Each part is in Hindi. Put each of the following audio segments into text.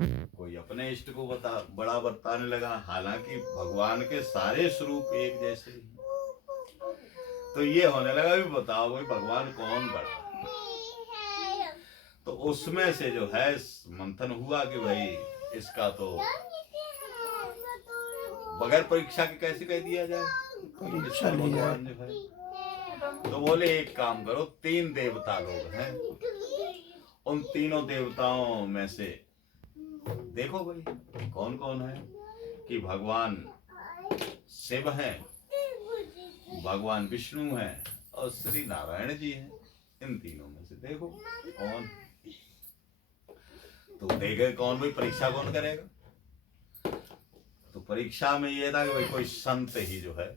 कोई अपने इष्ट को बड़ा बताने लगा, हालांकि भगवान के सारे स्वरूप एक जैसे ही। तो ये होने लगा भी बताओ भाई भगवान कौन बड़ा है। तो उसमें से जो है मंथन हुआ कि भाई इसका तो बगैर परीक्षा के कैसे कह दिया जाए, परीक्षा ली जाए। भगवान जो है तो बोले एक काम करो, 3 देवता लोग हैं, उन तीनों देवताओं में से देखो भाई कौन कौन है। कि भगवान शिव हैं, भगवान विष्णु हैं और श्री नारायण जी हैं। इन तीनों में से देखो कौन। तो देखे कौन भाई, परीक्षा कौन करेगा। तो परीक्षा में ये था कि भाई कोई संत ही जो है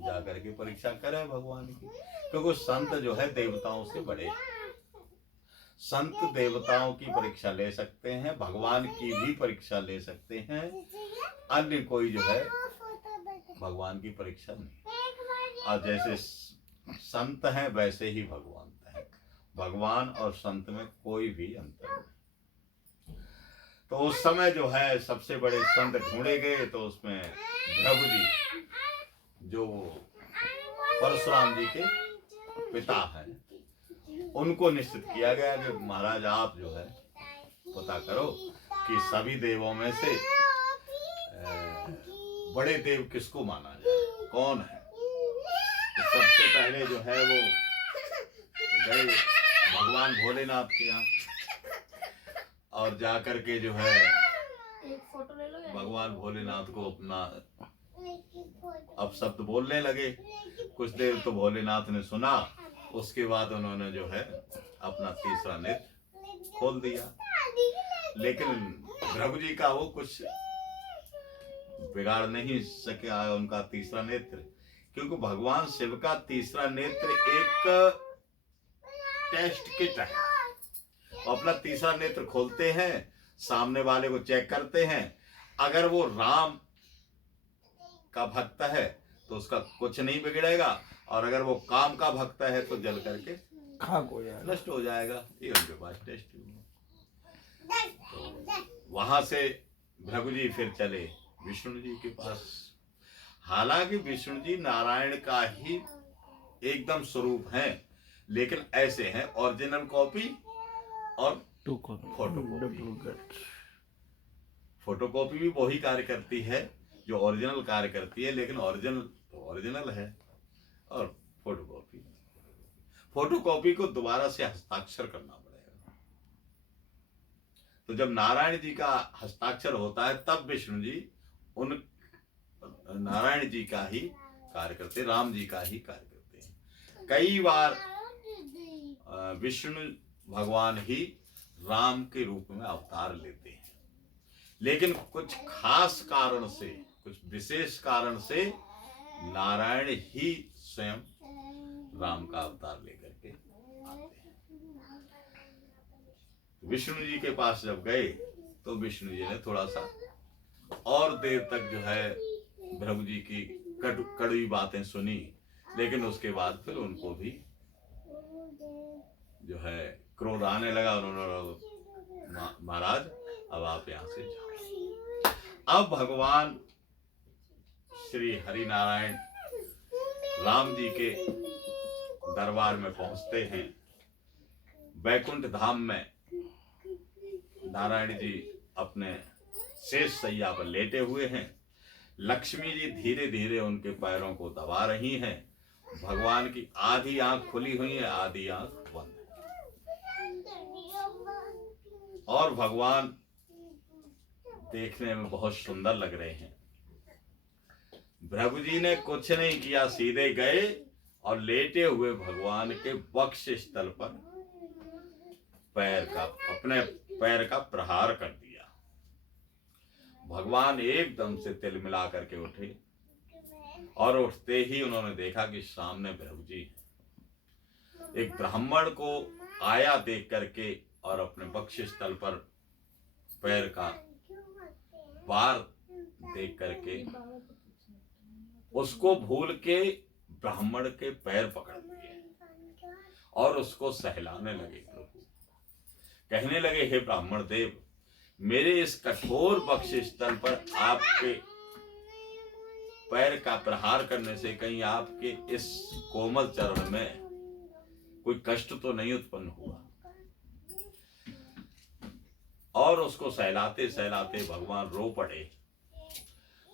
जाकर के परीक्षा करे भगवान की, क्योंकि संत जो है देवताओं से बड़े हैं। संत देवताओं की परीक्षा ले सकते हैं, भगवान की भी परीक्षा ले सकते हैं, अन्य कोई जो है भगवान की परीक्षा नहीं। और जैसे संत हैं वैसे ही भगवान है। भगवान और संत में कोई भी अंतर नहीं। तो उस समय जो है सबसे बड़े संत ढूंढे गए, तो उसमें प्रभु जी जो परशुराम जी के पिता हैं, उनको निश्चित किया गया कि महाराज आप जो है पता करो कि सभी देवों में से बड़े देव किसको माना जाए, कौन है। तो सबसे पहले जो है वो गए भगवान भोलेनाथ के यहाँ और जाकर के जो है भगवान भोलेनाथ को अपना अब शब्द बोलने लगे। कुछ देर तो भोलेनाथ ने सुना, उसके बाद उन्होंने जो है अपना तीसरा नेत्र खोल दिया। लेकिन प्रभु जी का वो कुछ बिगाड़ नहीं सका उनका तीसरा नेत्र, क्योंकि भगवान शिव का तीसरा नेत्र एक टेस्ट किट है। अपना तीसरा नेत्र खोलते हैं, सामने वाले को चेक करते हैं, अगर वो राम का भक्त है तो उसका कुछ नहीं बिगड़ेगा, और अगर वो काम का भक्त है तो जल करके खाक हो जाएगा, नष्ट हो जाएगा। ये उनके पास टेस्ट हुआ। तो वहां से भृगु जी फिर चले विष्णु जी के पास। हालांकि विष्णु जी नारायण का ही एकदम स्वरूप हैं, लेकिन ऐसे हैं ओरिजिनल कॉपी और फोटोकॉपी। फोटोकॉपी भी वही कार्य करती है जो ओरिजिनल कार्य करती है, लेकिन ओरिजिनल तो ओरिजिनल है और फोटोकॉपी को दोबारा से हस्ताक्षर करना पड़ेगा। तो जब नारायण जी का हस्ताक्षर होता है तब विष्णु जी उन नारायण जी का ही कार्य करते, राम जी का ही कार्य करते हैं। कई बार विष्णु भगवान ही राम के रूप में अवतार लेते हैं, लेकिन कुछ खास कारण से, कुछ विशेष कारण से नारायण ही स्वयं राम का अवतार लेकर के आते हैं। विष्णु जी के पास जब गए तो विष्णु जी ने थोड़ा सा और देर तक जो है भृगु जी की कड़वी बातें सुनी, लेकिन उसके बाद फिर उनको भी जो है क्रोध आने लगा। उन्होंने महाराज अब आप यहाँ से जाओ। अब भगवान श्री हरि नारायण राम जी के दरबार में पहुंचते हैं। वैकुंठ धाम में नारायण जी अपने शेष सैया पर लेटे हुए हैं। लक्ष्मी जी धीरे धीरे उनके पैरों को दबा रही हैं। भगवान की आधी आंख खुली हुई है, आधी आंख बंद है, और भगवान देखने में बहुत सुंदर लग रहे हैं। भृगु जी ने कुछ नहीं किया, सीधे गए और लेटे हुए भगवान के वक्ष स्थल पर अपने पैर का प्रहार कर दिया। भगवान एकदम से तिलमिला करके उठे और उठते ही उन्होंने देखा कि सामने भृगु जी एक ब्राह्मण को आया देख करके और अपने वक्ष स्थल पर पैर का वार देख करके उसको भूल के ब्राह्मण के पैर पकड़ लिए और उसको सहलाने लगे। प्रभु कहने लगे, हे ब्राह्मण देव, मेरे इस कठोर बख्शिश स्थल पर आपके पैर का प्रहार करने से कहीं आपके इस कोमल चरण में कोई कष्ट तो नहीं उत्पन्न हुआ। और उसको सहलाते सहलाते भगवान रो पड़े।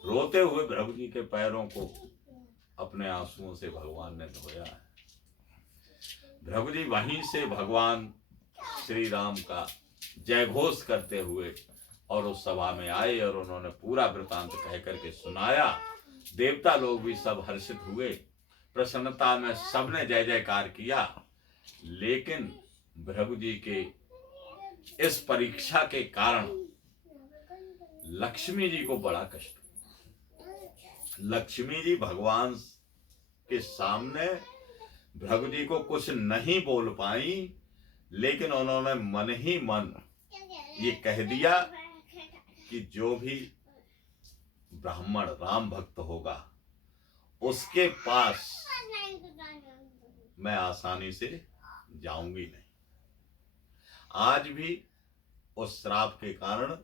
रोते हुए भृगु जी के पैरों को अपने आंसुओं से भगवान ने धोया है। भृगु जी वहीं से भगवान श्री राम का जय घोष करते हुए और उस सभा में आए और उन्होंने पूरा वृतांत कह करके सुनाया। देवता लोग भी सब हर्षित हुए, प्रसन्नता में सबने जय जयकार किया। लेकिन भृगु जी के इस परीक्षा के कारण लक्ष्मी जी को बड़ा कष्ट हुआ। लक्ष्मी जी भगवान के सामने भृगु जी को कुछ नहीं बोल पाई, लेकिन उन्होंने मन ही मन ये कह दिया कि जो भी ब्राह्मण राम भक्त होगा उसके पास मैं आसानी से जाऊंगी नहीं। आज भी उस श्राप के कारण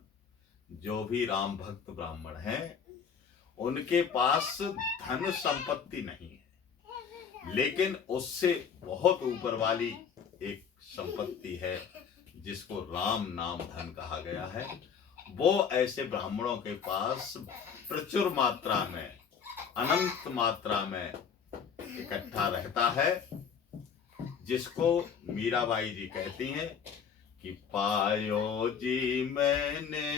जो भी राम भक्त ब्राह्मण हैं उनके पास धन संपत्ति नहीं है, लेकिन उससे बहुत ऊपर वाली एक संपत्ति है जिसको राम नाम धन कहा गया है। वो ऐसे ब्राह्मणों के पास प्रचुर मात्रा में, अनंत मात्रा में इकट्ठा रहता है, जिसको मीराबाई जी कहती हैं कि पायो जी मैंने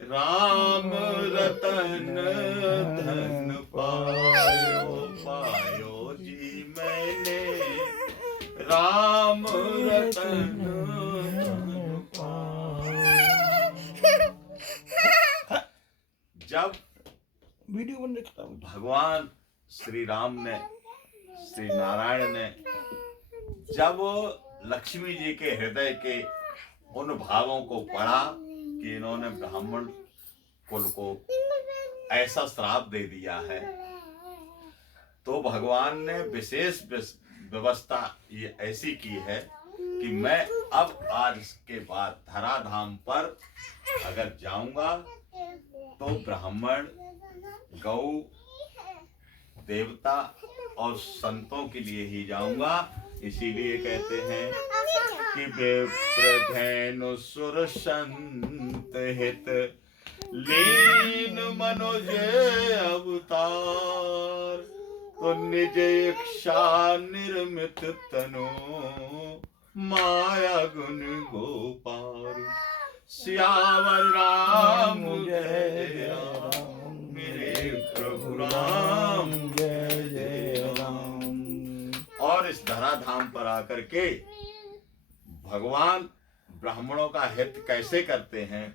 राम रतन धन पायो, पायो जी मैंने राम रतन धन पायो। जब वीडियो बंद करता हूँ। भगवान श्री राम ने, श्री नारायण ने जब लक्ष्मी जी के हृदय के उन भावों को पढ़ा कि इन्होंने ब्राह्मण कुल को ऐसा श्राप दे दिया है, तो भगवान ने विशेष व्यवस्था ये ऐसी की है कि मैं अब आज के बाद धराधाम पर अगर जाऊंगा तो ब्राह्मण, गौ, देवता और संतों के लिए ही जाऊंगा। इसीलिए कहते हैं कि विप्रधेनु सुर संत हित लीन मनुज अवतार, तो निज इच्छा निर्मित तनु माया गुण गोपाल। सियावर राम जय राम, मेरे प्रभु राम जय जय राम। और इस धराधाम पर आकर के भगवान ब्राह्मणों का हित कैसे करते हैं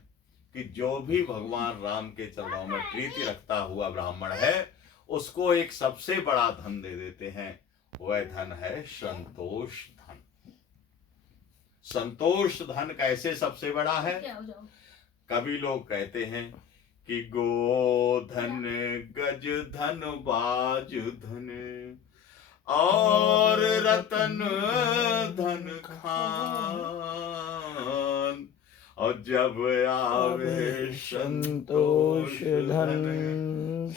कि जो भी भगवान राम के चरणों में प्रीति रखता हुआ ब्राह्मण है उसको एक सबसे बड़ा धन दे देते हैं। वह धन है संतोष धन। संतोष धन कैसे सबसे बड़ा है? कभी लोग कहते हैं कि गोधन, गज धन, बाज धन और रतन धन खान, और जब आवे संतोष धन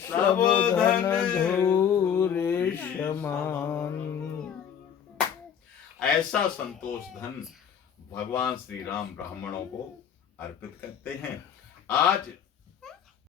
सब धन धूरे समान। ऐसा संतोष धन भगवान श्री राम ब्राह्मणों को अर्पित करते हैं। आज